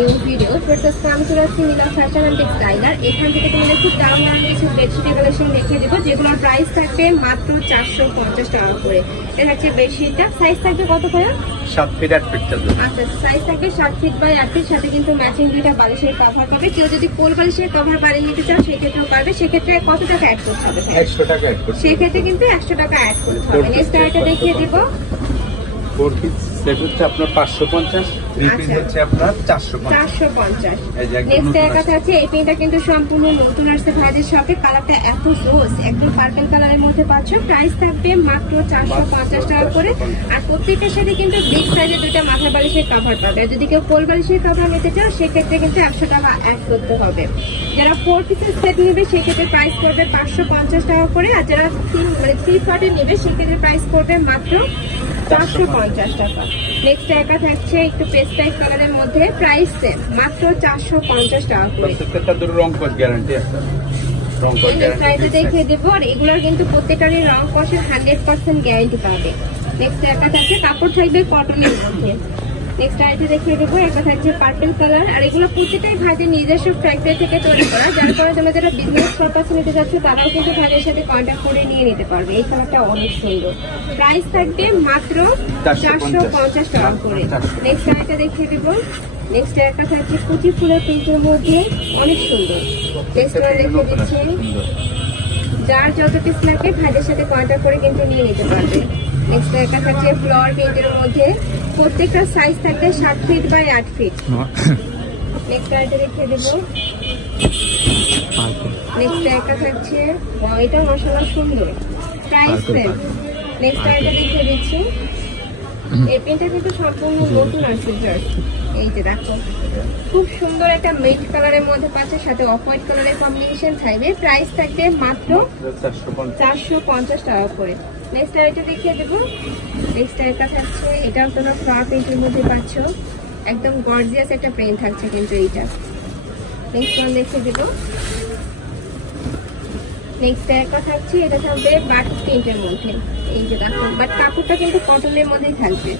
New video. First আমি চলে আসছি নীলম ফ্যাশন অ্যান্ড টেক্সটাইলার। এখান থেকে তোমাদের একটু দাম দাম কিছু বেডশিটের কালেকশন দেখিয়ে দেবো, যেগুলোর প্রাইস থাকবে মাত্র 450 টাকা করে। এটা হচ্ছে বেডশিটটা, সাইজ থাকবে কত করে? 7 ফিট 8 ফিট। আচ্ছা, সাইজ থাকবে 7 ফিট বাই 8 ফিট, সাথে কিন্তু ম্যাচিং দুইটা বালিশের কভার পাবে। কেউ যদি কোল বালিশের কভার বাড়িয়ে নিতে চাও সেক্ষেত্রেও পারবে। সেক্ষেত্রে কত টাকা অ্যাড করতে হবে? 100 টাকা অ্যাড করতে হবে। সেক্ষেত্রে কিন্তু 100 টাকা অ্যাড করতে হবে। নেক্সট আইটেম দেখিয়ে দিব। 4 পিস সেট হচ্ছে আপনার 550, 3 পিস হচ্ছে আপনার 450। নেক্সট এর কথা আছে, এই পিনটা কিন্তু সম্পূর্ণ নতুন আসছে ভাইদের শপে। কালারটা এত জোস, একদম পার্পল কালারের মধ্যে পাচ্ছ। প্রাইস থাকবে মাত্র 450 টাকা করে। আর প্রত্যেকটার সাথে কিন্তু বিগ সাইজের দুইটা মাথা বালিশের কভার পাবে। আর যদি কেউ কোল বালিশের কভার নিতে চাও সেক্ষেত্রে কিন্তু 100 টাকা অ্যাড করতে হবে। যারা 4 পিসের সেট নেবে সেক্ষেত্রে প্রাইস পড়বে 550 টাকা করে। আর যারা 3 পার্টের নেবে সেক্ষেত্রে প্রাইস পড়বে মাত্র 450 টাকা। নেক্সট একা থাকছে একটু পেস্টাইল কালারের মধ্যে, প্রাইস সেম মাত্র 450 টাকা করে। প্রত্যেকটা দুটো রং কোড গ্যারান্টি আছে। রং কোড গ্যারান্টি দেখিয়ে দেবো। আর এগুলোর কিন্তু প্রত্যেকটারই রং কষের 100% গ্যারান্টি পাবে। নেক্সট একা থাকছে কাপড় থাকবে কটনের মধ্যে। নেক্সট আইটেম দেখিয়ে দেবো, একটা থাকছে পার্পল কালার। আর এগুলো প্রত্যেকটাই ভাইদের নিজস্ব ফ্যাক্টরি থেকে তৈরি করা, যার কারণে তোমরা যারা বিজনেস পারপাস নিতে যাচ্ছ তারাও কিন্তু ভাইদের সাথে কন্ট্যাক্ট করে নিয়ে নিতে পারবে। এই কালারটা অনেক সুন্দর। প্রাইস থাকবে মাত্র 450 টাকা করে। নেক্সট আইটেম দেখিয়ে দেবো। নেক্সট একটা থাকছে কুচি ফুলের প্রিন্টের মধ্যে, অনেক সুন্দর। নেক্সট দেখিয়ে দিচ্ছি। যার যত পিস লাগে ভাইদের সাথে কন্ট্যাক্ট করে কিন্তু নিয়ে নিতে পারবে। নেক্সট একটা থাকছে ফ্লোর প্রিন্টের মধ্যে, প্রত্যেকটা সাইজ থাকবে 7 feet by 8 feet. Next item দেখিয়ে দেবো। নেক্সট একটা থাকছে, এটা মাশাআল্লাহ সুন্দর, প্রাইস সেম। নেক্সট আইটেম দেখিয়ে দিচ্ছি। এই প্রিন্টটা কিন্তু সম্পূর্ণ নতুন আসছে। এই যে দেখো, খুব সুন্দর একটা মিড কালারের মধ্যে পাচ্ছে, সাথে অফ হোয়াইট কালারের কম্বিনেশন থাকবে। প্রাইস থাকবে মাত্র 450 টাকা করে। নেক্সট আইটেম দেখিয়ে দেবো। নেক্সট আইটেম থাকছে, এটাও তোমরা ফ্লাওয়ার প্রিন্টের মধ্যে পাচ্ছ, একদম গর্জিয়াস একটা প্রিন্ট থাকছে কিন্তু এইটা। নেক্সট ওয়ান দেখিয়ে দেবো। নেক্সট একটা থাকছে, এটা থাকবে বাটিক প্রিন্টের মধ্যে। এই যে দেখো, বাট কাপড়টা কিন্তু কটনের মধ্যেই থাকবে।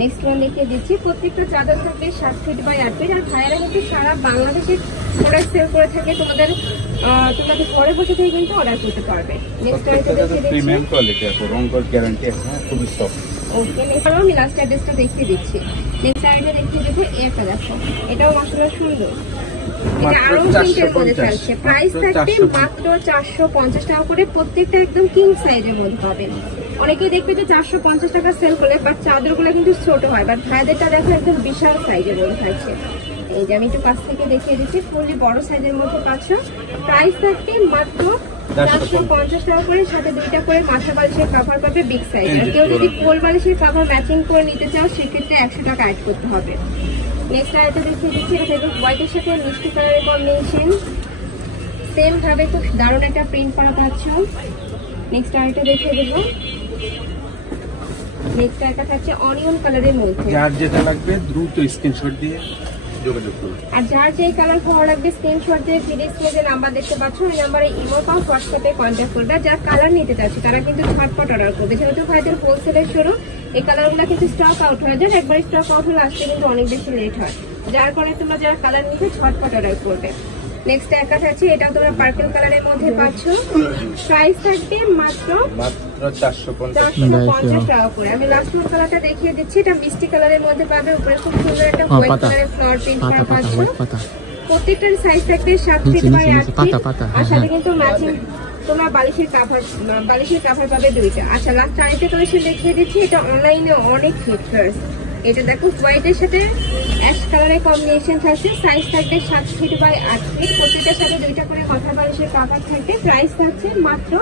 নেক্সট ওয়ান দেখিয়ে দিচ্ছি। প্রত্যেকটা চাদর থাকবে 7 ফিট বাই 8 ফিট। আর ভাইয়েরা কিন্তু সারা বাংলাদেশে প্রোডাক্ট সেল করে থাকে, তোমাদের ঘরে বসে থেকে কিন্তু অর্ডার করতে পারবে। নেক্সট আইটেম দেখিয়ে দিচ্ছি। প্রিমিয়াম কোয়ালিটি আছে, রং কোড গ্যারান্টি আছে, খুব সফট। ওকে, নেক্সট আমি লাস্ট অ্যাড্রেসটা দেখিয়ে দিচ্ছি। নেক্সট আইটেম দেখিয়ে দেবো। এটা দেখো, এটাও মাশাআল্লাহ সুন্দর। এটা আরো প্রিন্টের মধ্যে থাকছে। প্রাইস থাকবে মাত্র 450 টাকা করে। প্রত্যেকটা একদম কিং সাইজের মধ্যে পাবেন। অনেকেই দেখবে যে 450 টাকা সেল করলে, বাট চাদরগুলো কিন্তু ছোট হয়, বাট ভাইদেরটা দেখো একদম বিশাল সাইজের মধ্যে থাকছে। এই যে আমি একটু কাছ থেকে দেখিয়ে দিচ্ছি, ফুললি বড় সাইজের মধ্যে পাচ্ছ। প্রাইস থাকবে মাত্র 450 টাকা করে, সাথে দুইটা করে মাথা বালিশের কভার পাবে বিগ সাইজের। কেউ যদি কোল বালিশের কভার ম্যাচিং করে নিতে চাও সেক্ষেত্রে 100 টাকা অ্যাড করতে হবে। নেক্সট আইটেম দেখিয়ে দিচ্ছি। এটা থাকবে হোয়াইটের সাথে মিষ্টি কালারের কম্বিনেশন, সেম ভাবে খুব দারুণ একটা প্রিন্ট করা পাচ্ছ। নেক্সট আইটেম দেখিয়ে দেবো। নেক্সট একটা থাকছে অনিয়ন কালারের মধ্যে। যার যেটা লাগবে দ্রুত স্ক্রিনশট দিয়ে যোগাযোগ করুন। আর যার যে কালার ভালো লাগবে স্ক্রিনশট দিয়ে ভিডিও যে নাম্বার দেখতে পাচ্ছ, ওই নাম্বারে ইমো বা হোয়াটসঅ্যাপে কন্ট্যাক্ট করবে। যার কালার নিতে চাচ্ছে তারা কিন্তু ঝটপট অর্ডার করবে, যেহেতু ভাইদের হোলসেলের শুরু। এই কালারগুলো কিন্তু স্টক আউট হয়ে যায়, একবার স্টক আউট হলে আসতে কিন্তু অনেক বেশি লেট হয়, যার কারণে তোমরা যারা কালার নিতে ঝটপট অর্ডার করবে। নেক্সট একটা থাকছে, এটাও তোমরা পার্পল কালারের মধ্যে পাচ্ছ। প্রাইস থাকবে মাত্র 450 টাকা করে। আমি লাস্ট কালারটা দেখিয়ে দিচ্ছি। এটা মিষ্টি কালারের মধ্যে পাবে, উপরে খুব সুন্দর একটা হোয়াইট কালারের ফ্লাওয়ার প্রিন্ট করা পাচ্ছ। প্রত্যেকটার সাইজ থাকবে 7 ফিট বাই 8 ফিট। আর সাথে কিন্তু ম্যাচিং তোমরা বালিশের কাভার পাবে দুইটা। আচ্ছা, লাস্ট আরেকটা কালেকশন দেখিয়ে দিচ্ছি। এটা অনলাইনে অনেক ফিচার্স। এটা দেখো, হোয়াইটের সাথে অ্যাশ কালারের কম্বিনেশন থাকছে। সাইজ থাকবে 7 ফিট বাই 8 ফিট। প্রত্যেকটার সাথে দুইটা করে মাথা বালিশের কাভার থাকবে। প্রাইস থাকছে মাত্র